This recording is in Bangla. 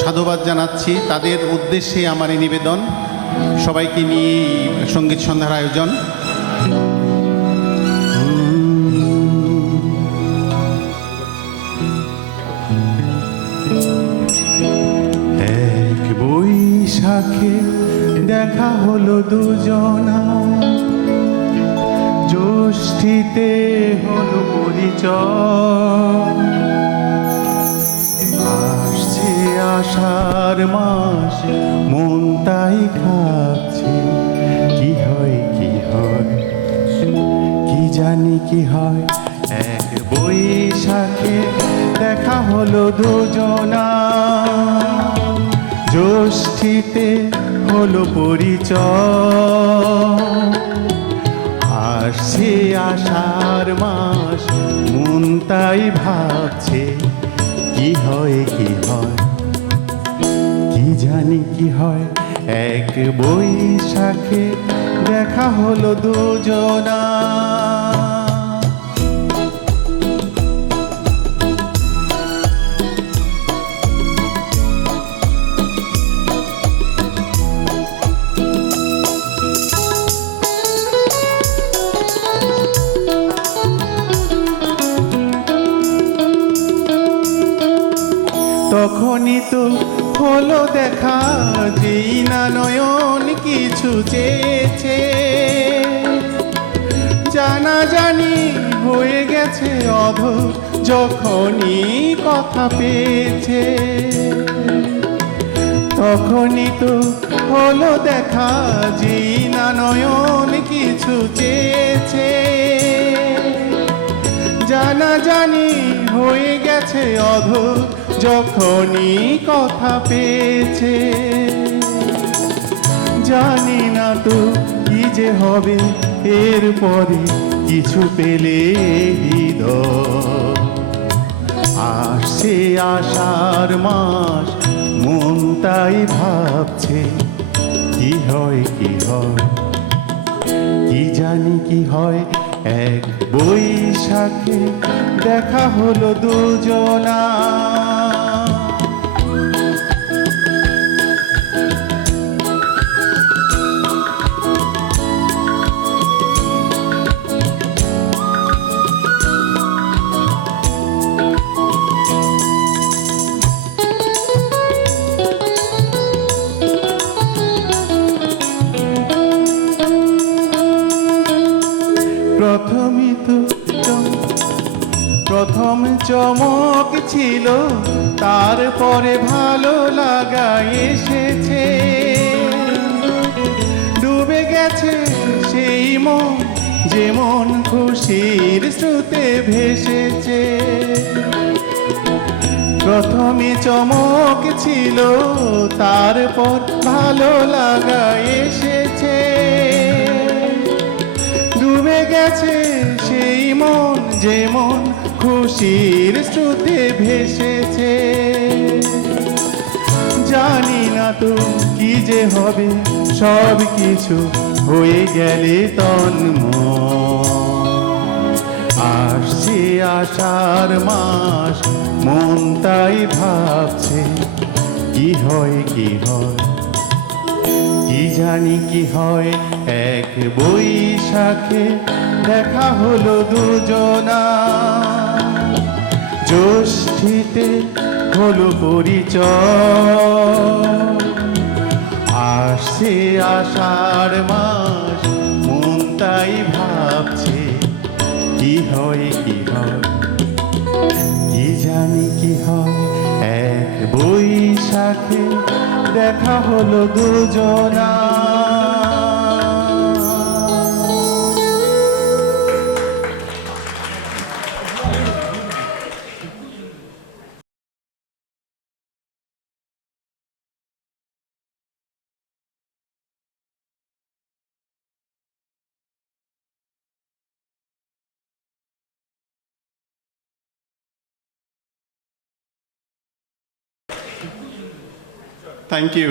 সাধুবাদ জানাচ্ছি তাদের উদ্দেশ্যে আমার এই নিবেদন সবাইকে নিয়ে সঙ্গীত সন্ধ্যার আয়োজন। এক বৈশাখে দেখা হলো দুজনা, জ্যৈষ্ঠীতে হলো পরিচয়। আষাঢ় মাস মন তাই খাচ্ছে, কি হয় কি হয় কি জানি কি হয়। এক বৈশাখে দেখা হলো দুজনা, জ্যৈষ্ঠীতে হলো পরিচয়। আসছে আষাঢ় মাস মন তাই ভাবছে, কি হয় কি হয় কি জানি কি হয়। এক বৈশাখে দেখা হলো দুজনা। তখনই তো হলো দেখা, যেই না নয়ন কিছু চেয়েছে। জানা জানি হয়ে গেছে অধর, যখনই কথা পেয়েছে। তখনই তো হলো দেখা, যেই না নয়ন কিছু চেয়েছে। জানা জানি হয়ে গেছে অধর, যখনই কথা পেয়েছে। জানি না তো কি যে হবে এরপরে, কিছু পেলে হৃদয়। আসছে আষাঢ় মাস মন তাই ভাবছে, কি হয় কি হয় কি জানি কি হয়। এক বৈশাখে দেখা হলো দুজনা। প্রথম চমক ছিল, তারপরে ভালো লাগা এসেছে। ডুবে গেছে সেই মন, যেমন খুশির স্রোতে ভেসেছে। প্রথমে চমক ছিল, তারপর ভালো লাগা এসেছে। ডুবে গেছে সেই মন, যেমন খুশির স্রোতে ভেসেছে। জানি না তো কি যে হবে, সব কিছু হয়ে গেলে তন্ময়। আসছে আষাঢ় মাস মন তাই ভাবছে, কি হয় কি হয় কি জানি কি হয়। এক বৈশাখে দেখা হলো দুজনা, জ্যৈষ্ঠীতে হলো পরিচয়। আসছে আষাঢ় মাস মন তাই ভাবছে, কি হয় কি হয় কি জানি কি হয়। এক বৈশাখে দেখা হলো দুজনা। Thank you.